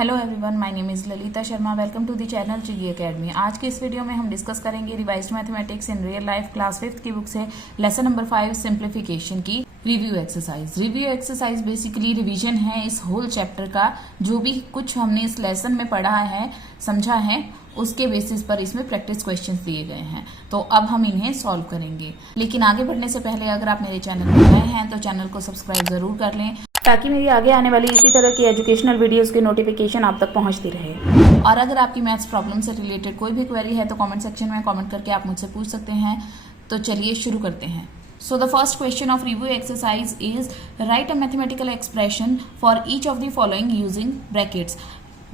Hello everyone, my name is Lalita Sharma. Welcome to the channel GE academy. आज के इस video में हम डिस्कस करेंगे revised mathematics in real life class 5th की बुक से लेसन नंबर 5 सिंप्लीफिकेशन की review exercise. Review exercise basically revision है इस होल चैप्टर का। जो भी कुछ हमने इस लेसन में पढ़ा है, समझा है, उसके बेसिस पर इसमें प्रैक्टिस क्वेश्चंस दिए गए हैं। तो अब हम इन्हें सॉल्व करेंगे। लेकिन आगे बढ़ने से पहले अगर आप मेरे चैनल पर नए हैं तो चैनल को सब्सक्राइब जरूर कर लें, ताकि मेरी आगे आने वाली इसी तरह की एजुकेशनल वीडियोस की नोटिफिकेशन आप तक पहुंचती रहे। और अगर आपकी मैथ्स प्रॉब्लम से रिलेटेड कोई भी क्वेरी है तो कमेंट सेक्शन में कमेंट करके आप मुझसे पूछ सकते हैं। तो चलिए शुरू करते हैं। So the first question of review exercise is right a mathematical expression for each of the following using brackets.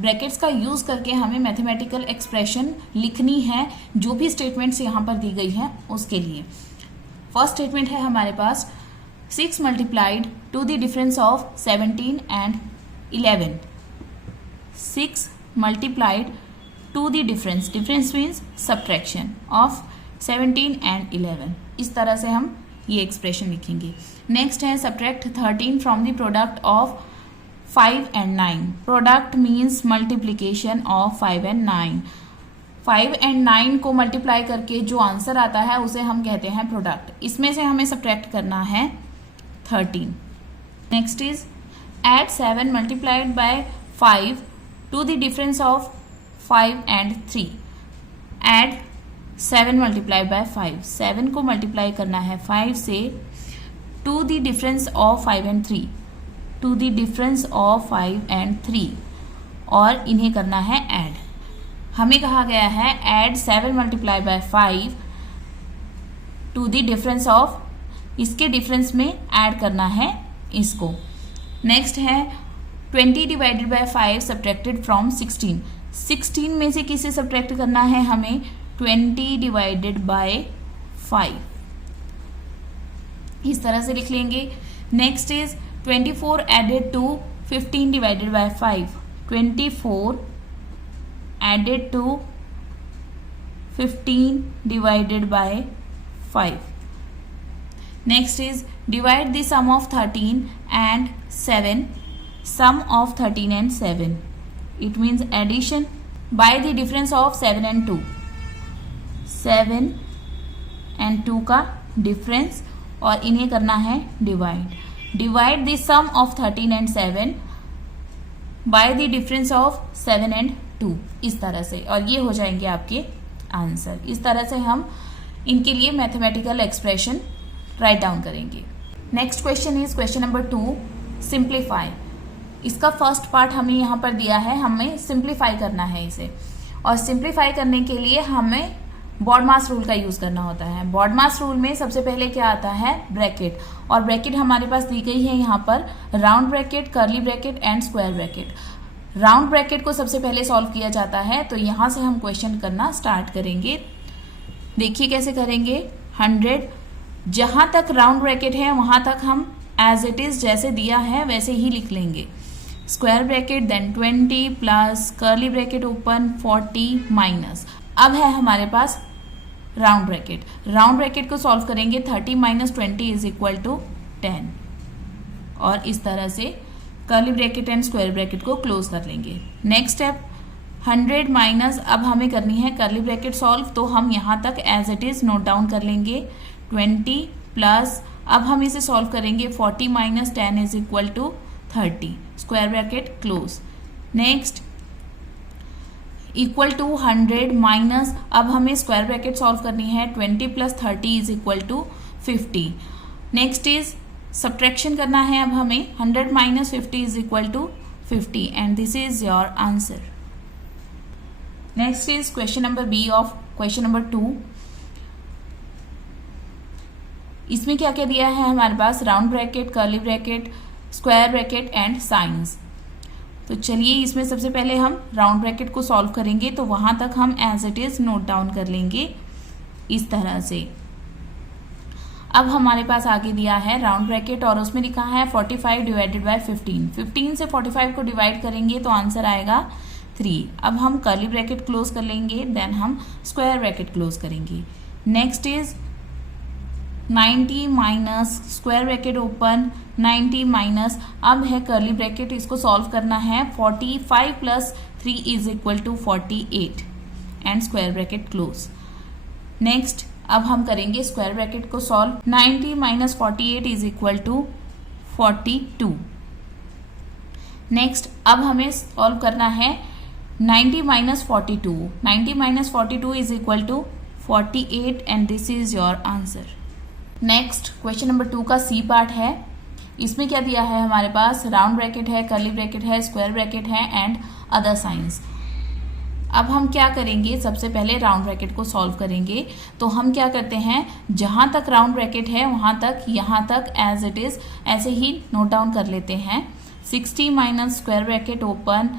Brackets का यूज करके हमें मैथमेटिकल एक्सप्रेशन लिखनी है जो भी स्टेटमेंट्स यहाँ पर दी गई हैं उसके लिए। फर्स्ट स्टेटमेंट है हमारे पास 6 multiplied to the difference of 17 and 11। 6 multiplied to the difference means subtraction of 17 and 11। इस तरह से हम ये एक्सप्रेशन लिखेंगे। नेक्स्ट है subtract 13 from the product of 5 and 9। Product means multiplication of 5 and 9। 5 and 9 को मल्टीप्लाई करके जो आंसर आता है उसे हम कहते हैं प्रोडक्ट। इसमें से हमें सब्ट्रैक्ट करना है 13। Next is add 7 multiplied by 5 to the difference of 5 and 3। Add 7 multiplied by 5। 7 को मल्टीप्लाई करना है 5 से to the difference of 5 and 3। To the difference of 5 and 3 और इन्हें करना है ऐड। हमें कहा गया है add 7 multiply by 5 to the difference of, इसके डिफरेंस में ऐड करना है इसको। नेक्स्ट है 20 डिवाइडेड बाय 5 सब्ट्रैक्टेड फ्रॉम 16। 16 में से किसे सब्ट्रैक्ट करना है हमें? 20 डिवाइडेड बाय 5। इस तरह से लिख लेंगे। Next is 24 added to 15 divided by 5। 24 added to 15 divided by 5। Next is divide the sum of 13 and 7. Sum of 13 and 7. It means addition by the difference of 7 and 2. 7 and 2 का difference और इन्हें करना है divide. Divide the sum of 13 and 7 by the difference of 7 and 2. इस तरह से, और ये हो जाएंगे आपके आंसर। इस तरह से हम इनके लिए मैथमेटिकल एक्सप्रेशन राइट डाउन करेंगे। Next question is question number 2 simplify. इसका फर्स्ट पार्ट हमें यहाँ पर दिया है, हमें सिंप्लीफाई करना है इसे। और सिंप्लीफाई करने के लिए हमें बॉडमास रूल का यूज करना होता है। बॉडमास रूल में सबसे पहले क्या आता है? ब्रैकेट। और ब्रैकेट हमारे पास दी गई है यहाँ पर round bracket, curly bracket and square bracket. Round bracket को सबसे पहले सॉल्व किया जाता है, तो यहाँ से हम क्वेश्चन करना स्टार्ट करेंगे। देखिए कैसे करेंगे। 100, जहां तक राउंड ब्रैकेट है वहां तक हम एज इट इज जैसे दिया है वैसे ही लिख लेंगे। Square bracket, then 20 plus curly bracket open 40 minus. अब है हमारे पास राउंड ब्रैकेट। राउंड ब्रैकेट को सॉल्व करेंगे 30 माइनस 20 इज इक्वल टू 10। और इस तरह से curly bracket and square bracket को क्लोज कर लेंगे। नेक्स्ट स्टेप 100 माइनस, अब हमें करनी है कर्ली ब्रैकेट सॉल्व, तो हम यहाँ तक as it is note down कर लेंगे। 20 प्लस, अब हम इसे सॉल्व करेंगे 40 minus 10 is equal to 30। Square bracket close. Next equal to 100 minus, अब हमें स्क्वायर ब्रैकेट सॉल्व करनी है 20 plus 30 is equal to 50। Next is subtraction करना है अब हमें 100 minus 50 is equal to 50 and this is your answer. Next is question number B of question number 2। इसमें क्या क्या दिया है हमारे पास? Round bracket, curly bracket, square bracket and science. तो चलिए इसमें सबसे पहले हम राउंड ब्रैकेट को सॉल्व करेंगे, तो वहां तक हम as it is note down कर लेंगे इस तरह से। अब हमारे पास आगे दिया है राउंड ब्रैकेट और उसमें लिखा है 45 डिवाइडेड बाय 15। 15 से 45 को डिवाइड करेंगे तो आंसर आएगा 3। अब हम कर्ली ब्रैकेट क्लोज कर लेंगे, देन हम स्क्वायर ब्रैकेट क्लोज करेंगे। Next is 90 minus square bracket open 90 minus, अब है कर्ली ब्रैकेट, इसको सॉल्व करना है। 45 plus 3 is equal to 48 and square bracket close. Next अब हम करेंगे स्क्वायर ब्रैकेट को solve. 90 minus 48 is equal to 42। Next अब हमें सॉल्व करना है 90 minus 42। 90 minus 42 is equal to 48 and this is your answer. Next question number 2 का C part है। इसमें क्या दिया है हमारे पास, राउंड ब्रैकेट है, कर्ली ब्रैकेट है, स्क्वायर ब्रैकेट है एंड अदर साइंस। अब हम क्या करेंगे, सबसे पहले राउंड ब्रैकेट को सॉल्व करेंगे। तो हम क्या करते हैं, जहां तक राउंड ब्रैकेट है वहां तक, यहां तक एज इट इज ऐसे ही नोट डाउन कर लेते हैं। 60 minus square bracket open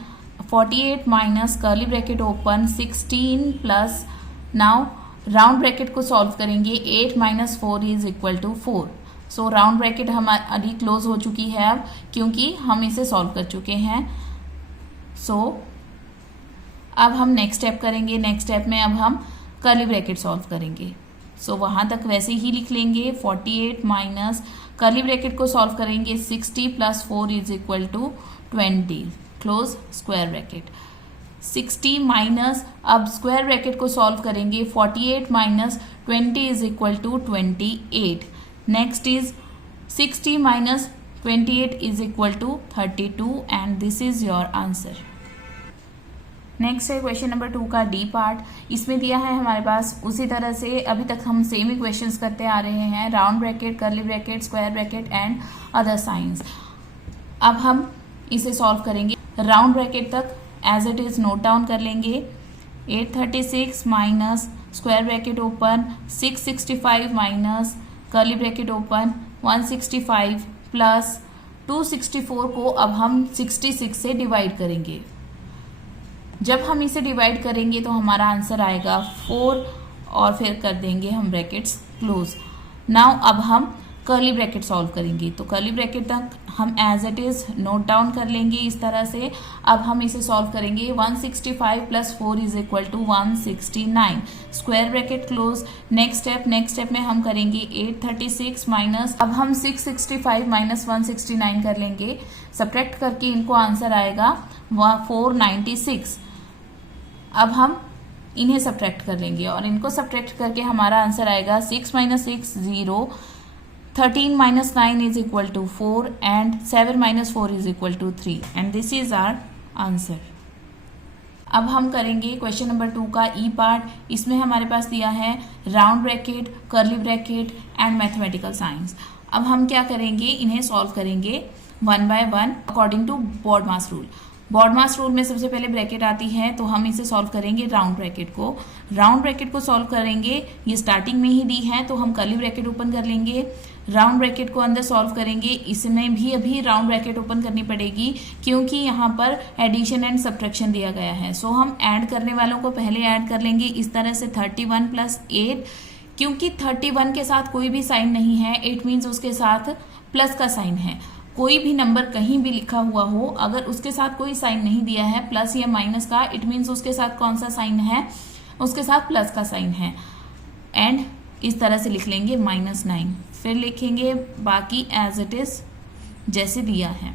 48 minus curly bracket open 16 plus, now round bracket को सॉल्व करेंगे। 8 minus 4 is equal to 4। So round bracket हमारी क्लोज हो चुकी है अब, क्योंकि हम इसे सॉल्व कर चुके हैं। सो अब हम नेक्स्ट स्टेप करेंगे। नेक्स्ट स्टेप में अब हम कर्ली ब्रैकेट सॉल्व करेंगे। सो वहां तक वैसे ही लिख लेंगे। 48 माइनस कर्ली ब्रैकेट को सॉल्व करेंगे। 60 plus 4 is equal to 20 close square bracket. 60 minus, अब स्क्वायर ब्रैकेट को सॉल्व करेंगे। 48 minus 20 is equal to 28। Next is 60 minus 28 is equal to 32 and this is your answer. Next है question number 2 का D part. इसमें दिया है हमारे पास उसी तरह से अभी तक हम सेम ही क्वेश्चंस करते आ रहे हैं, round bracket, curly bracket, square bracket and other signs. अब हम इसे सॉल्व करेंगे। राउंड ब्रैकेट तक as it is note down कर लेंगे। 836 minus square bracket open 665 minus curly bracket open 165 plus 264 को अब हम 66 से डिवाइड करेंगे। जब हम इसे डिवाइड करेंगे तो हमारा आंसर आएगा 4 और फिर कर देंगे हम ब्रैकेट्स क्लोज। नाउ अब हम कर्ली ब्रैकेट सॉल्व करेंगे। तो कर्ली ब्रैकेट तक हम as it is note down कर लेंगे इस तरह से। अब हम इसे सॉल्व करेंगे। 165 plus 4 is equal to 169 square bracket close. Next step में हम करेंगे 836 माइनस, अब हम 665 माइनस 169 कर लेंगे। सब्ट्रैक्ट करके इनको आंसर आएगा 496। अब हम इन्हें सब्ट्रैक्ट कर लेंगे और इनको सब्ट्रैक्ट करके हमारा आंसर आएगा 6 minus 6 0, 13 minus 9 is equal to 4 and 7 minus 4 is equal to 3 and this is our answer. अब हम करेंगे क्वेश्चन नंबर 2 का ई पार्ट। इसमें हमारे पास दिया है round bracket, curly bracket and mathematical signs. अब हम क्या करेंगे, इन्हें सॉल्व करेंगे 1 by 1 according to BODMAS rule. BODMAS rule में सबसे पहले ब्रैकेट आती है, तो हम इसे सॉल्व करेंगे राउंड ब्रैकेट को। राउंड ब्रैकेट को सॉल्व करेंगे, ये स्टार्टिंग में ही दी है तो हम कर्ली ब्रैकेट ओपन कर लेंगे। राउंड ब्रैकेट को अंदर सॉल्व करेंगे, इसमें भी अभी राउंड ब्रैकेट ओपन करनी पड़ेगी क्योंकि यहाँ पर एडिशन एंड सब्ट्रैक्शन दिया गया है। सो हम ऐड करने वालों को पहले ऐड कर लेंगे इस तरह से 31 प्लस 8, क्योंकि 31 के साथ कोई भी साइन नहीं है, इट मीन्स उसके साथ प्लस का साइन है। कोई भी नंबर कहीं भी लिखा हुआ हो, अगर उसके साथ कोई साइन नहीं दिया है प्लस या माइनस का, इट मीन्स उसके साथ कौन सा साइन है, उसके साथ प्लस का साइन है। एंड इस तरह से लिख लेंगे -9, फिर लिखेंगे बाकी एज इट इज जैसे दिया है।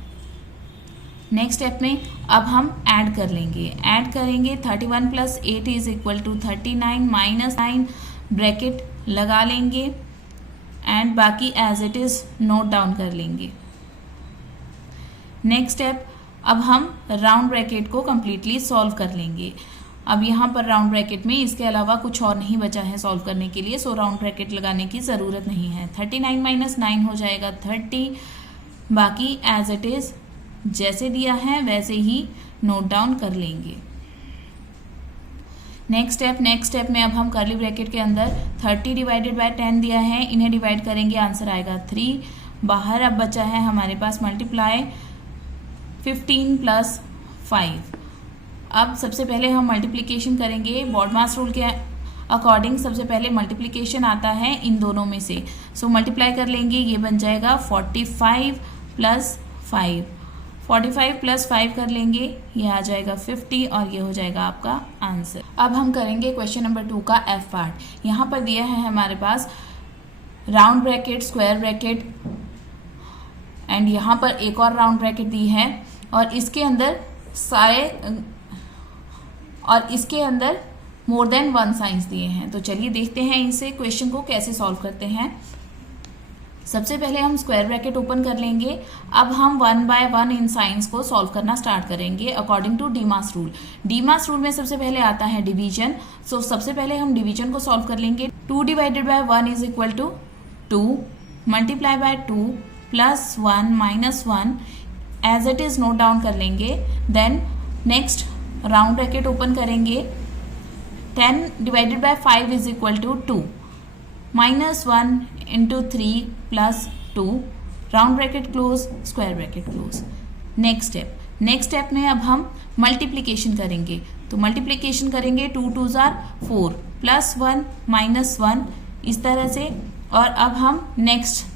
नेक्स्ट स्टेप में अब हम ऐड कर लेंगे। ऐड करेंगे 31 plus 8 is equal to 39 minus 9 bracket लगा लेंगे एंड बाकी as it is note down कर लेंगे। नेक्स्ट स्टेप, अब हम राउंड ब्रैकेट को कंप्लीटली सॉल्व कर लेंगे। अब यहाँ पर राउंड ब्रैकेट में इसके अलावा कुछ और नहीं बचा है सॉल्व करने के लिए, सो राउंड ब्रैकेट लगाने की ज़रूरत नहीं है। 39 माइनस 9 हो जाएगा 30, बाकी एज इट इज़ जैसे दिया है वैसे ही नोट डाउन कर लेंगे। नेक्स्ट स्टेप में अब हम कर्ली ब्रैकेट के अंदर 30 डिवाइडेड बाय 10 दिया है, इन्हें डिवाइड करेंगे, आंसर आएगा 3। बाहर अब बचा है हमारे पास मल्टीप्लाई 15 प्लस 5। अब सबसे पहले हम मल्टीप्लिकेशन करेंगे। बॉडमास रूल के अकॉर्डिंग सबसे पहले मल्टीप्लिकेशन आता है इन दोनों में से, सो मल्टीप्लाई कर लेंगे, ये बन जाएगा 45 प्लस 5। 45 प्लस 5 कर लेंगे, ये आ जाएगा 50 और ये हो जाएगा आपका आंसर। अब हम करेंगे क्वेश्चन नंबर 2 का एफ पार्ट। यहाँ पर दिया है हमारे पास round bracket, square bracket and यहाँ पर एक और राउंड ब्रैकेट दी है और इसके अंदर मोर देन वन साइंस दिए हैं। तो चलिए देखते हैं इनसे क्वेश्चन को कैसे सॉल्व करते हैं। सबसे पहले हम स्क्वायर ब्रैकेट ओपन कर लेंगे। अब हम 1 बाय 1 इन साइंस को सॉल्व करना स्टार्ट करेंगे according to DMAS rule. डीमास rule में सबसे पहले आता है डिवीजन। सो सबसे पहले हम डिवीजन को सॉल्व कर लेंगे। 2 divided by 1 is equal to 2 multiply by 2 plus 1 minus 1 as it is note down कर लेंगे। Then next round bracket open करेंगे। 10 divided by 5 is equal to 2 minus 1 into 3 plus 2 round bracket close, square bracket close. Next step में अब हम multiplication करेंगे। तो multiplication करेंगे 2 2s are 4 plus 1 minus 1 इस तरह से। और अब हम नेक्स्ट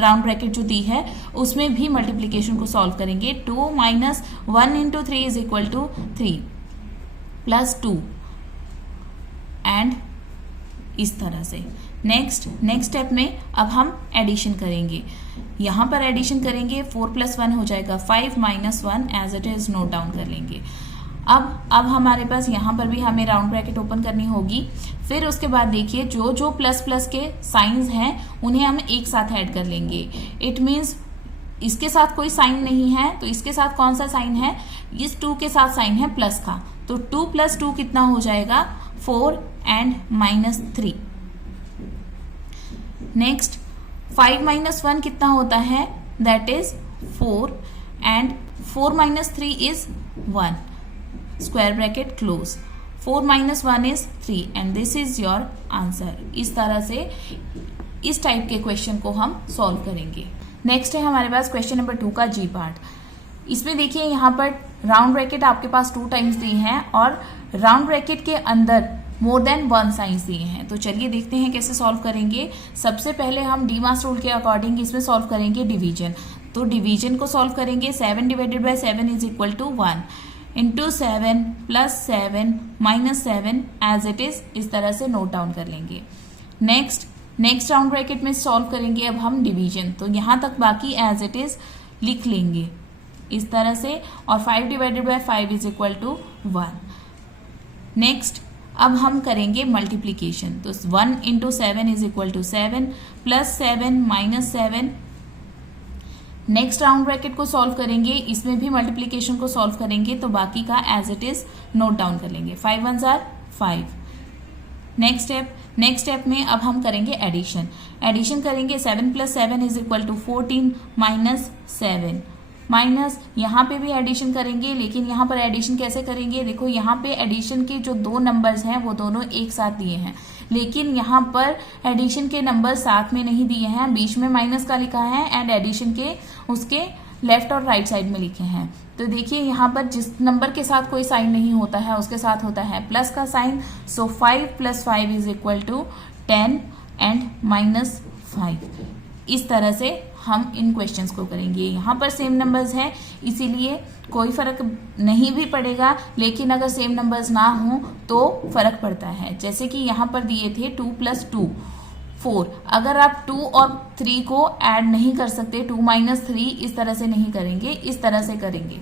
राउंड ब्रैकेट जो दी है उसमें भी मल्टीप्लीकेशन को सॉल्व करेंगे। 2 minus 1 into 3 is equal to 3 plus 2 and इस तरह से। नेक्स्ट स्टेप में अब हम एडिशन करेंगे। यहाँ पर एडिशन करेंगे 4 प्लस 1 हो जाएगा 5 minus 1 as it is note down कर लेंगे। अब हमारे पास यहाँ पर भी हमें राउंड ब्रैकेट ओपन करनी होगी। फिर उसके बाद देखिए जो प्लस प्लस के साइंस हैं उन्हें हम एक साथ ऐड कर लेंगे। इट मीन्स इसके साथ कोई साइन नहीं है तो इसके साथ कौन सा साइन है, इस 2 के साथ साइन है प्लस का। तो 2 प्लस 2 कितना हो जाएगा 4 एंड माइनस 3। नेक्स्ट 5 माइनस 1 कितना होता है, that is 4 and 4 minus 3 is 1 square bracket close. 4 minus 1 is 3 and this is your answer. इस तरह से इस टाइप के क्वेश्चन को हम सॉल्व करेंगे। नेक्स्ट है हमारे पास क्वेश्चन नंबर 2 का जी पार्ट। इसमें देखिए यहाँ पर राउंड ब्रैकेट आपके पास 2 टाइम्स दी हैं और राउंड ब्रैकेट के अंदर मोर देन 1 साइंस दिए हैं। तो चलिए देखते हैं कैसे सॉल्व करेंगे। सबसे पहले हम डीमास रूल के अकॉर्डिंग इसमें सॉल्व करेंगे डिवीजन। तो डिवीजन को सॉल्व करेंगे। 7 divided by 7 is equal to 1 into 7 plus 7 minus 7 as it is तरह से नोट डाउन कर लेंगे। नेक्स्ट राउंड ब्रैकेट में सॉल्व करेंगे अब हम डिवीजन। तो यहाँ तक बाकी एज इट इज लिख लेंगे इस तरह से। और 5 divided by 5 is equal to 1। Next अब हम करेंगे मल्टीप्लीकेशन। तो 1 into 7 is equal to 7 plus 7 minus 7। Next round bracket को सॉल्व करेंगे, इसमें भी मल्टीप्लीकेशन को सॉल्व करेंगे तो बाकी का as it is note down कर लेंगे। 5 1s आर 5। नेक्स्ट स्टेप में अब हम करेंगे एडिशन करेंगे। 7 plus 7 is equal to 14 minus 7 minus यहाँ पे भी एडिशन करेंगे। लेकिन यहाँ पर एडिशन कैसे करेंगे, देखो यहाँ पे एडिशन के जो 2 नंबर्स हैं वो दोनों एक साथ दिए हैं, लेकिन यहाँ पर एडिशन के नंबर साथ में नहीं दिए हैं, बीच में माइनस का लिखा है एंड एडिशन के उसके लेफ्ट और राइट साइड में लिखे हैं। तो देखिए यहाँ पर जिस नंबर के साथ कोई साइन नहीं होता है उसके साथ होता है प्लस का sign. So 5 plus 5 is equal to 10 and minus 5। इस तरह से हम इन क्वेश्चंस को करेंगे। यहाँ पर सेम नंबर्स हैं इसीलिए कोई फर्क नहीं भी पड़ेगा, लेकिन अगर सेम नंबर्स ना हो तो फर्क पड़ता है। जैसे कि यहाँ पर दिए थे 2 प्लस 2 4। अगर आप 2 और 3 को ऐड नहीं कर सकते, 2 माइनस 3 इस तरह से नहीं करेंगे, इस तरह से करेंगे।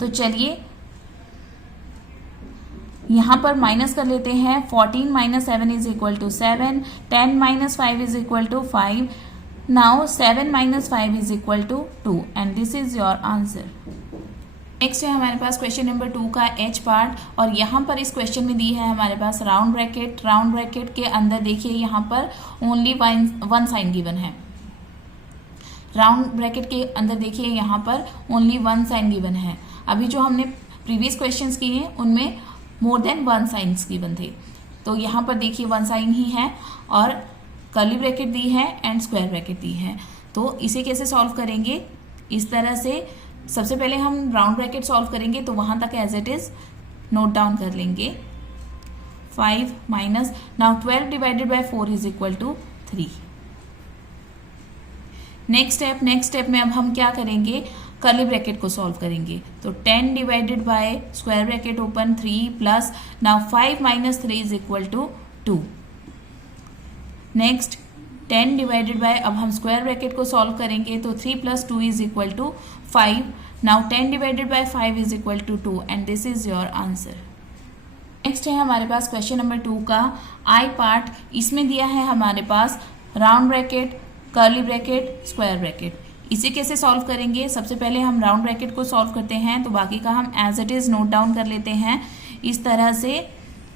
तो चलिए यहाँ पर माइनस कर लेते हैं। 14 minus 7 is equal to 7, 10 minus 5 is equal to 5। Now 7 minus 5 is equal to 2 and this is your answer. Next है हमारे पास क्वेश्चन नंबर 2 का एच पार्ट और यहाँ पर इस क्वेश्चन में दी है हमारे पास राउंड ब्रैकेट के अंदर देखिए यहाँ पर ओनली 1 साइन गिवन है। राउंड ब्रैकेट के अंदर देखिए यहाँ पर ओनली 1 साइन गिवन है। अभी जो हमने प्रीवियस क्वेश्चंस किए हैं उनमें मोर देन 1 साइंस गिवन थे, तो यहाँ पर देखिए 1 साइन ही है और कर्ली ब्रैकेट दी है एंड स्क्वायर ब्रैकेट दी है। तो इसे कैसे सॉल्व करेंगे, इस तरह से सबसे पहले हम राउंड ब्रैकेट सॉल्व करेंगे तो वहां तक as it is note down कर लेंगे। 5 minus now 12 divided by 4 is equal to 3। Next step में अब हम क्या करेंगे, कर्ली ब्रैकेट को सॉल्व करेंगे। तो 10 divided by square bracket open 3 plus now 5 minus 3 is equal to 2। Next 10 divided by, अब हम स्क्वायर ब्रैकेट को सॉल्व करेंगे तो 3 + 2 = 5. Now 10 divided by 5 = 2 and this is your answer. Next है हमारे पास क्वेश्चन नंबर 2 का आई पार्ट. इसमें दिया है हमारे पास round bracket, curly bracket, square bracket. इसे कैसे सॉल्व करेंगे? सबसे पहले हम राउंड ब्रैकेट को सॉल्व करते हैं, तो बाकी का हम as it is note down कर लेते हैं इस तरह से.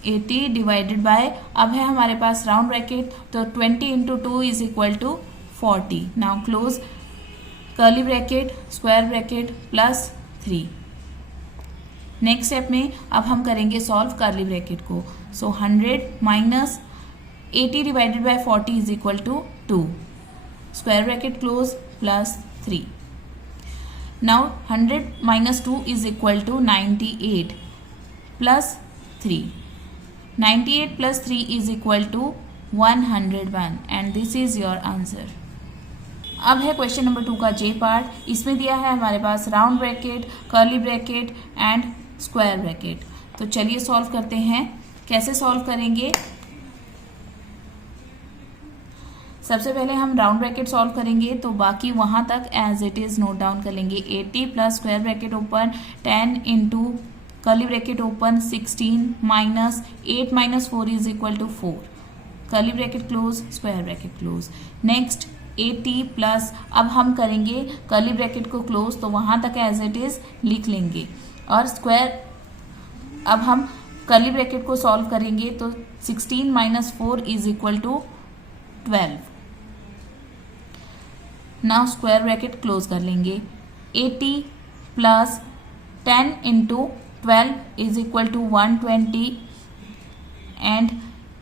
80 डिवाइडेड बाय, अब है हमारे पास राउंड ब्रैकेट, तो 20 × 2 = 40. Now close curly bracket, square bracket plus 3. Next step में अब हम करेंगे सॉल्व कर्ली ब्रैकेट को. सो 100 minus 80 divided by 40 = 2. Square bracket close plus 3. Now 100 minus 2 = 98 plus 3. 98 plus 3 = 101 and this is your answer. अब है क्वेश्चन नंबर 2 का जे part. इसमें दिया है हमारे पास round bracket, curly bracket and square bracket. तो चलिए सॉल्व करते हैं. कैसे सॉल्व करेंगे? सबसे पहले हम राउंड ब्रैकेट सॉल्व करेंगे, तो बाकी वहां तक as it is note down कर लेंगे. 80 plus square bracket open 10 × curly bracket open 16 minus 8 - 4 = 4. Curly bracket close, square bracket close. Next 80 plus, अब हम करेंगे कर्ली ब्रैकेट को क्लोज, तो वहां तक एज इट इज लिख लेंगे. और स्क्वायर, अब हम कर्ली ब्रैकेट को सॉल्व करेंगे, तो 16 - 4 = 12. नाउ स्क्वायर ब्रैकेट क्लोज कर लेंगे. 80 plus 10 × 12 = 120 and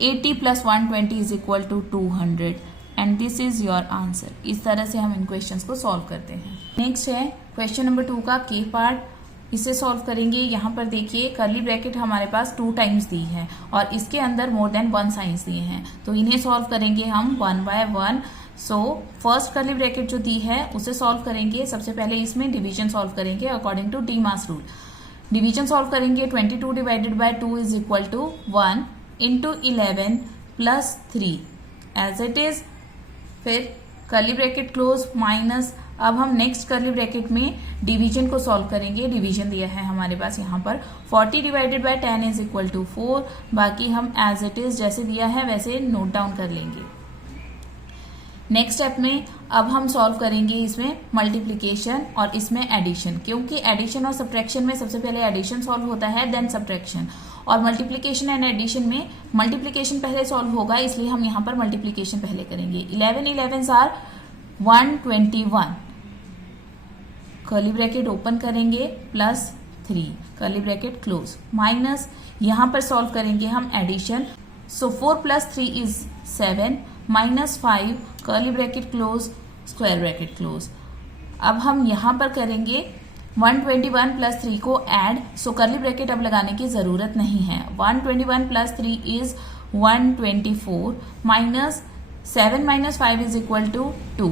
80 plus 120 = 200 and this is your answer. इस तरह से हम इन क्वेश्चंस को सॉल्व करते हैं. नेक्स्ट है क्वेश्चन नंबर 2 का के पार्ट. इसे सॉल्व करेंगे. यहाँ पर देखिए कर्ली ब्रैकेट हमारे पास 2 टाइम्स दी है और इसके अंदर मोर देन 1 साइंस दिए हैं, तो इन्हें सॉल्व करेंगे हम 1 by 1. So first curly bracket जो दी है उसे सॉल्व करेंगे. सबसे पहले इसमें डिवीजन सॉल्व करेंगे according to DMAS rule. Division solve करेंगे. 22 divided by 2 = 1 × 11 plus 3 as it is. फिर कर्ली ब्रैकेट क्लोज माइनस, अब हम नेक्स्ट कर्ली ब्रैकेट में डिवीजन को सॉल्व करेंगे. डिवीजन दिया है हमारे पास यहाँ पर 40 डिवाइडेड बाय 10 = 4. बाकी हम एज इट इज जैसे दिया है वैसे नोट डाउन कर लेंगे. नेक्स्ट स्टेप में अब हम सॉल्व करेंगे इसमें मल्टीप्लिकेशन और इसमें एडिशन, क्योंकि एडिशन और सब्ट्रैक्शन में सबसे पहले एडिशन सॉल्व होता है देन सब्ट्रैक्शन, और मल्टीप्लिकेशन एंड एडिशन में मल्टीप्लिकेशन पहले सॉल्व होगा, इसलिए हम यहाँ पर मल्टीप्लिकेशन पहले करेंगे. 11 11s are 121. Curly bracket open करेंगे plus 3 curly bracket close minus, यहाँ पर सॉल्व करेंगे हम addition. So 4 + 3 = 7 minus 5 curly bracket close, square bracket close. अब हम यहाँ पर करेंगे 121 + 3 को ऐड, सो कर्ली ब्रैकेट अब लगाने की जरूरत नहीं है. 121 + 3 = 124 माइनस 7 - 5 = 2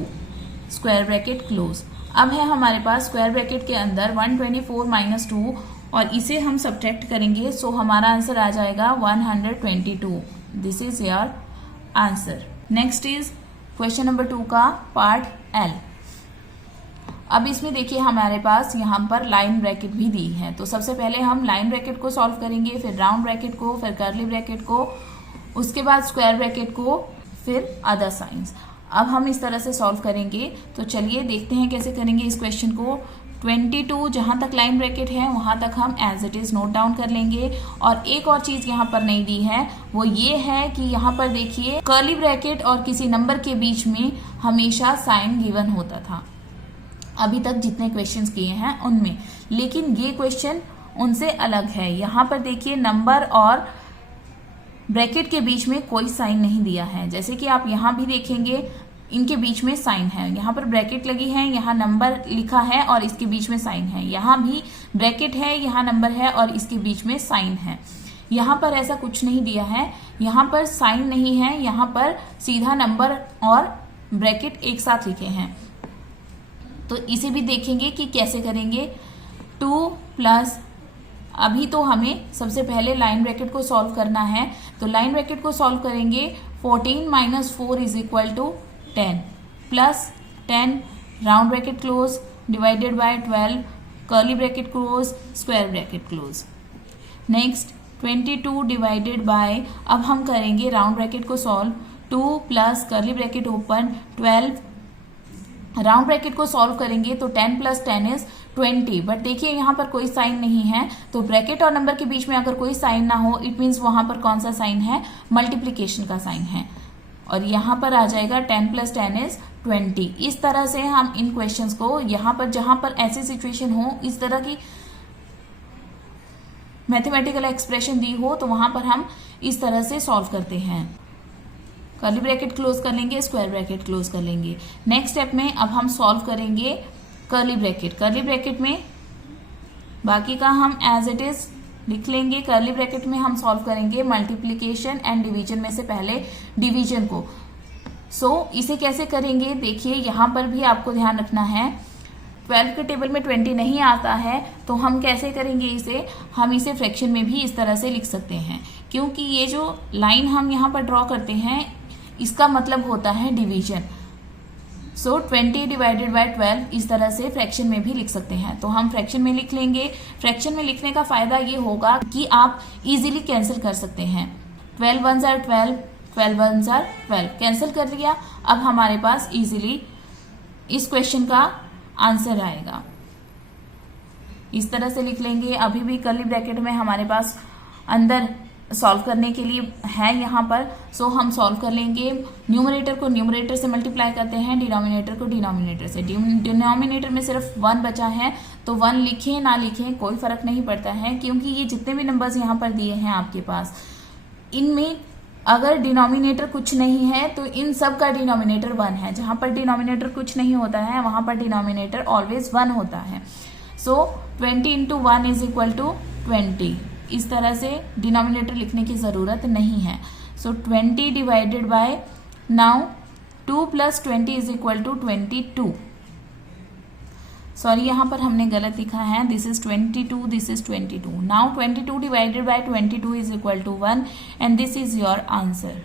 स्क्वायर ब्रैकेट क्लोज. अब है हमारे पास स्क्वायर ब्रैकेट के अंदर 124 - 2 और इसे हम सब्ट्रैक्ट करेंगे, सो हमारा आंसर आ जाएगा 122. This is your answer. Next is question number 2 का पार्ट एल. अब इसमें देखिए हमारे पास यहाँ पर लाइन ब्रैकेट भी दी है, तो सबसे पहले हम लाइन ब्रैकेट को सॉल्व करेंगे, फिर राउंड ब्रैकेट को, फिर कर्ली ब्रैकेट को, उसके बाद स्क्वायर ब्रैकेट को, फिर अदर साइंस. अब हम इस तरह से सॉल्व करेंगे, तो चलिए देखते हैं कैसे करेंगे इस क्वेश्चन को. 22 जहां तक लाइन ब्रैकेट है वहां तक हम as it is note down कर लेंगे. और एक और चीज यहाँ पर नहीं दी है, वो ये है कि यहाँ पर देखिए कर्ली ब्रैकेट और किसी नंबर के बीच में हमेशा साइन गिवन होता था अभी तक जितने क्वेश्चंस किए हैं उनमें, लेकिन ये क्वेश्चन उनसे अलग है. यहाँ पर देखिए नंबर और ब्रैकेट के बीच में कोई साइन नहीं दिया है, जैसे कि आप यहाँ भी देखेंगे इनके बीच में साइन है. यहाँ पर ब्रैकेट लगी है, यहाँ नंबर लिखा है और इसके बीच में साइन है. यहाँ भी ब्रैकेट है, यहाँ नंबर है और इसके बीच में साइन है. यहाँ पर ऐसा कुछ नहीं दिया है, यहाँ पर साइन नहीं है, यहाँ पर सीधा नंबर और ब्रैकेट एक साथ लिखे हैं. तो इसे भी देखेंगे कि कैसे करेंगे. 2 प्लस, अभी तो हमें सबसे पहले लाइन ब्रैकेट को सॉल्व करना है, तो लाइन ब्रैकेट को सॉल्व करेंगे. 14 - 4 = 10 plus 10 round bracket close divided by 12 curly bracket close square bracket close. Next 22 divided by, अब हम करेंगे राउंड ब्रैकेट को solve, 2 plus curly bracket open 12, round bracket को सॉल्व करेंगे तो 10 प्लस 10 इज 20, बट देखिए यहाँ पर कोई साइन नहीं है, तो ब्रैकेट और नंबर के बीच में अगर कोई साइन ना हो इट मीन्स वहां पर कौन सा साइन है, मल्टीप्लीकेशन का साइन है, और यहाँ पर आ जाएगा 10 प्लस 10 इज 20। इस तरह से हम इन क्वेश्चंस को यहाँ पर जहां पर ऐसी सिचुएशन हो, इस तरह की मैथमेटिकल एक्सप्रेशन दी हो तो वहां पर हम इस तरह से सॉल्व करते हैं। कर्ली ब्रैकेट क्लोज कर लेंगे, स्क्वायर ब्रैकेट क्लोज कर लेंगे। नेक्स्ट स्टेप में अब हम सॉल्व करेंगे कर्ली ब्रैकेट में बाकी का हम एज इट इज लिख लेंगे। कर्ली ब्रैकेट में हम सॉल्व करेंगे मल्टीप्लीकेशन एंड डिवीजन में से पहले डिवीजन को। इसे कैसे करेंगे, देखिए यहाँ पर भी आपको ध्यान रखना है, 12 के टेबल में 20 नहीं आता है तो हम कैसे करेंगे इसे, हम इसे फ्रैक्शन में भी इस तरह से लिख सकते हैं, क्योंकि ये जो लाइन हम यहाँ पर ड्रॉ करते हैं इसका मतलब होता है डिवीजन। 20 डिवाइडेड बाय 12 इस तरह से फ्रैक्शन में भी लिख सकते हैं, तो हम फ्रैक्शन में लिख लेंगे। फ्रैक्शन में लिखने का फायदा ये होगा कि आप इजीली कैंसिल कर सकते हैं। 12 1 जार 12, 12 1 जार 12, कैंसिल कर लिया। अब हमारे पास इजीली इस क्वेश्चन का आंसर आएगा, इस तरह से लिख लेंगे। अभी भी कर्ली ब्रैकेट में हमारे पास अंदर सॉल्व करने के लिए है यहाँ पर, हम सॉल्व कर लेंगे। न्यूमरेटर को न्यूमरेटर से मल्टीप्लाई करते हैं, डिनोमिनेटर को डिनोमिनेटर से। डिनोमिनेटर में सिर्फ 1 बचा है तो 1 लिखें ना लिखें कोई फर्क नहीं पड़ता है, क्योंकि ये जितने भी नंबर्स यहाँ पर दिए हैं आपके पास, इनमें अगर डिनोमिनेटर कुछ नहीं है तो इन सब का डिनोमिनेटर 1 है। जहां पर डिनोमिनेटर कुछ नहीं होता है वहां पर डिनोमिनेटर ऑलवेज 1 होता है। 20 इंटू 1 इज इक्वल टू 20, इस तरह से डिनोमिनेटर लिखने की जरूरत नहीं है। 20 divided by, now 2 plus 20 is equal to 22। Sorry, यहाँ पर हमने गलत लिखा है, this is 22, this is 22। Now 22 divided by 22 is equal to 1 and this is your answer.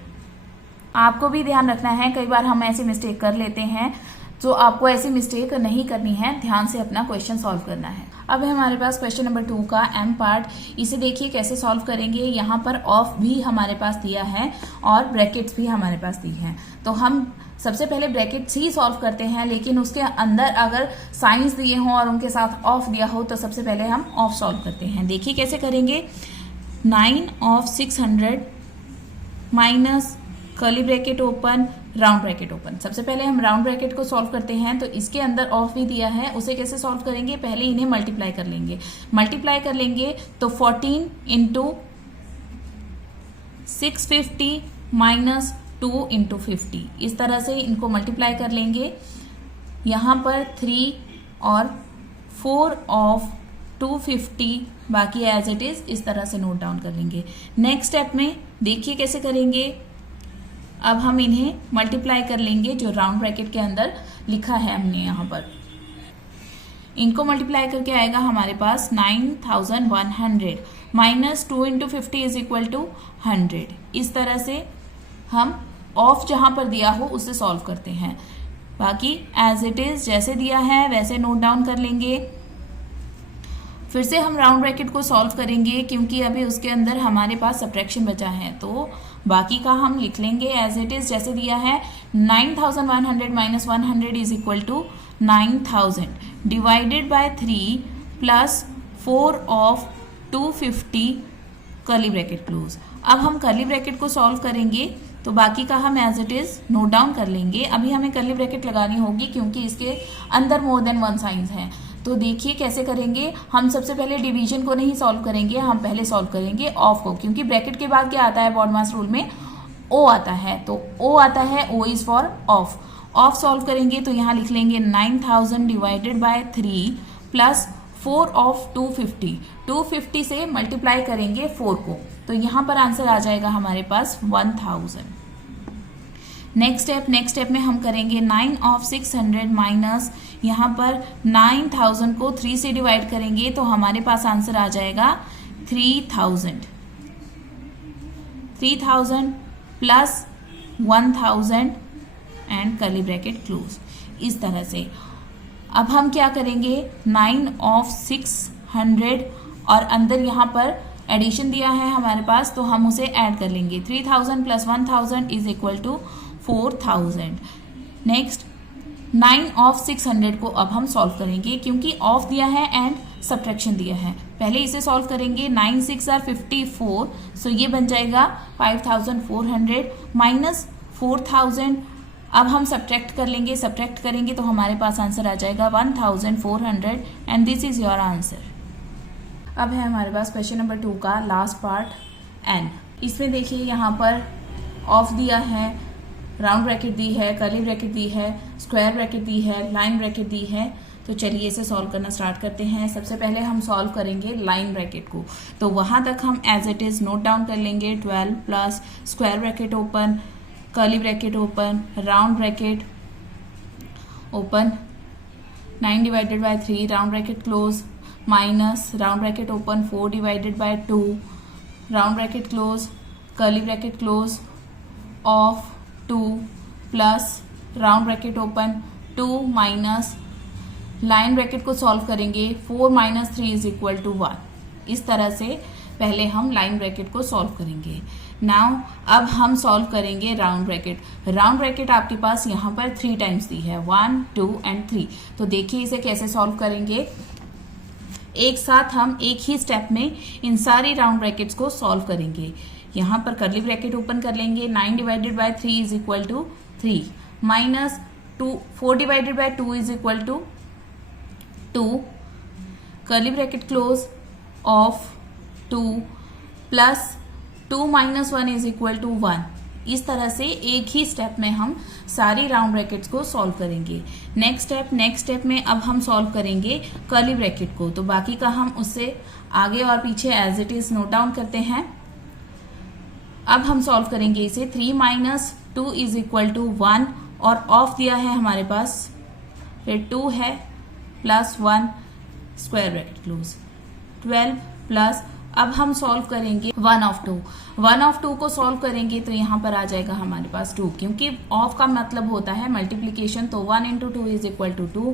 आपको भी ध्यान रखना है, कई बार हम ऐसी मिस्टेक कर लेते हैं, तो आपको ऐसी मिस्टेक नहीं करनी है, ध्यान से अपना क्वेश्चन सॉल्व करना है। अब है हमारे पास क्वेश्चन नंबर 2 का एम पार्ट। इसे देखिए कैसे सॉल्व करेंगे। यहाँ पर ऑफ भी हमारे पास दिया है और ब्रैकेट्स भी हमारे पास दी हैं, तो हम सबसे पहले ब्रैकेट्स ही सॉल्व करते हैं, लेकिन उसके अंदर अगर साइंस दिए हों और उनके साथ ऑफ दिया हो तो सबसे पहले हम ऑफ सॉल्व करते हैं। देखिए कैसे करेंगे। 9 of 600 minus curly bracket open round bracket open. सबसे पहले हम राउंड ब्रैकेट को सॉल्व करते हैं, तो इसके अंदर ऑफ भी दिया है, उसे कैसे सॉल्व करेंगे, पहले इन्हें मल्टीप्लाई कर लेंगे। मल्टीप्लाई कर लेंगे तो 14 इंटू 650 माइनस 2 इंटू 50, इस तरह से इनको मल्टीप्लाई कर लेंगे। यहाँ पर 3 और 4 ऑफ 250 बाकी एज इट इज, इस तरह से नोट डाउन कर लेंगे। नेक्स्ट स्टेप में देखिए कैसे करेंगे। अब हम इन्हें मल्टीप्लाई कर लेंगे जो राउंड ब्रैकेट के अंदर लिखा है हमने यहाँ पर, इनको मल्टीप्लाई करके आएगा हमारे पास 9100 minus 2 into 50 is equal to 100। इस तरह से हम ऑफ जहां पर दिया हो उसे सॉल्व करते हैं, बाकी एज इट इज जैसे दिया है वैसे नोट डाउन कर लेंगे। फिर से हम राउंड ब्रैकेट को सॉल्व करेंगे, क्योंकि अभी उसके अंदर हमारे पास सब्ट्रैक्शन बचा है, तो बाकी का हम लिख लेंगे एज इट इज जैसे दिया है। 9100 minus 100 is equal to 9000 divided by 3 plus 4 of 250 curly bracket close. अब हम कर्ली ब्रैकेट को सॉल्व करेंगे, तो बाकी का हम as it is note down कर लेंगे। अभी हमें कर्ली ब्रैकेट लगानी होगी क्योंकि इसके अंदर मोर देन 1 साइंस है। तो देखिए कैसे करेंगे। हम सबसे पहले डिवीजन को नहीं सॉल्व करेंगे, हम पहले सॉल्व करेंगे ऑफ को, क्योंकि ब्रैकेट के बाद क्या आता है बॉडमास रूल में, ओ आता है, तो ओ आता है, O is for of. Of solve करेंगे तो यहाँ लिख लेंगे 9000 डिवाइडेड बाय 3 प्लस 4 ऑफ 250। 250 से मल्टीप्लाई करेंगे 4 को, तो यहाँ पर आंसर आ जाएगा हमारे पास 1000। नेक्स्ट स्टेप में हम करेंगे 9 ऑफ 600 माइनस, यहाँ पर 9000 को 3 से डिवाइड करेंगे तो हमारे पास आंसर आ जाएगा 3000। 3000 plus 1000 and curly bracket close. इस तरह से अब हम क्या करेंगे, 9 of 600 और अंदर यहाँ पर एडिशन दिया है हमारे पास, तो हम उसे ऐड कर लेंगे। 3000 plus 1000 is equal to 4000। Next 9 of 600 को अब हम सॉल्व करेंगे, क्योंकि ऑफ दिया है एंड सब्ट्रैक्शन दिया है। पहले इसे सॉल्व करेंगे, 9 6 are 54, सो ये बन जाएगा 5400 माइनस 4000। अब हम सब्ट्रैक्ट कर लेंगे, सब्ट्रैक्ट करेंगे तो हमारे पास आंसर आ जाएगा 1400 and this is your answer. अब है हमारे पास क्वेश्चन नंबर 2 का लास्ट पार्ट एन। इसमें देखिए यहाँ पर ऑफ दिया है, राउंड ब्रैकेट दी है, कर्ली ब्रैकेट दी है, स्क्वायर ब्रैकेट दी है, लाइन ब्रैकेट दी है। तो चलिए इसे सॉल्व करना स्टार्ट करते हैं। सबसे पहले हम सॉल्व करेंगे लाइन ब्रैकेट को, तो वहां तक हम as it is note down कर लेंगे। 12 plus square bracket open, curly bracket open, round bracket open, 9 divided by 3 round bracket close, minus round bracket open 4 divided by 2 round bracket close, curly bracket close of 2 plus round bracket open 2 minus line bracket को solve करेंगे, 4 minus 3 is equal to 1। इस तरह से पहले हम line bracket को solve करेंगे। Now अब हम सॉल्व करेंगे राउंड ब्रैकेट। राउंड ब्रैकेट आपके पास यहाँ पर 3 टाइम्स दी है, 1 2 एंड 3। तो देखिए इसे कैसे सॉल्व करेंगे। एक साथ हम एक ही स्टेप में इन सारी राउंड ब्रैकेट्स को सॉल्व करेंगे। यहाँ पर कर्ली ब्रैकेट ओपन कर लेंगे, 9 divided by 3 is equal to 3 minus 4 divided by 2 is equal to 2, curly bracket close of 2 plus 2 minus 1 is equal to 1। इस तरह से एक ही स्टेप में हम सारी राउंड ब्रैकेट्स को सॉल्व करेंगे। नेक्स्ट स्टेप में अब हम सॉल्व करेंगे कर्ली ब्रैकेट को, तो बाकी का हम उससे आगे और पीछे as it is note down करते हैं। अब हम सॉल्व करेंगे इसे, 3 माइनस 2 इज इक्वल टू 1 और ऑफ दिया है हमारे पास, फिर 2 है plus 1 square bracket close, 12 plus अब हम सॉल्व करेंगे 1 of 2। 1 of 2 को सॉल्व करेंगे तो यहाँ पर आ जाएगा हमारे पास 2, क्योंकि ऑफ का मतलब होता है मल्टीप्लीकेशन, तो 1 into 2 is equal to 2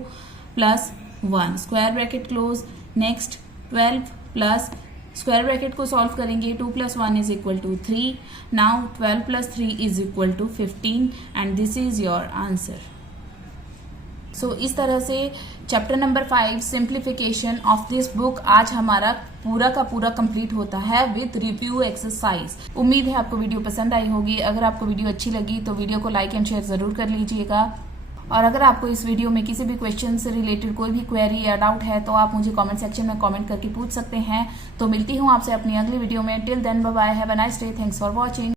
plus 1 square bracket close. Next 12 plus square bracket को सॉल्व करेंगे, 2 plus 1 is equal to 3। Now 12 plus 3 is equal to 15 and this is your answer. सो इस तरह से chapter number 5 simplification of this book आज हमारा पूरा का पूरा कंप्लीट होता है विद रिव्यू एक्सरसाइज। उम्मीद है आपको वीडियो पसंद आई होगी। अगर आपको वीडियो अच्छी लगी तो वीडियो को लाइक एंड शेयर जरूर कर लीजिएगा। और अगर आपको इस वीडियो में किसी भी क्वेश्चन से रिलेटेड कोई भी क्वेरी या डाउट है तो आप मुझे कमेंट सेक्शन में कमेंट करके पूछ सकते हैं। तो मिलती हूँ आपसे अपनी अगली वीडियो में। Till then bye bye, have a nice day, thanks for watching.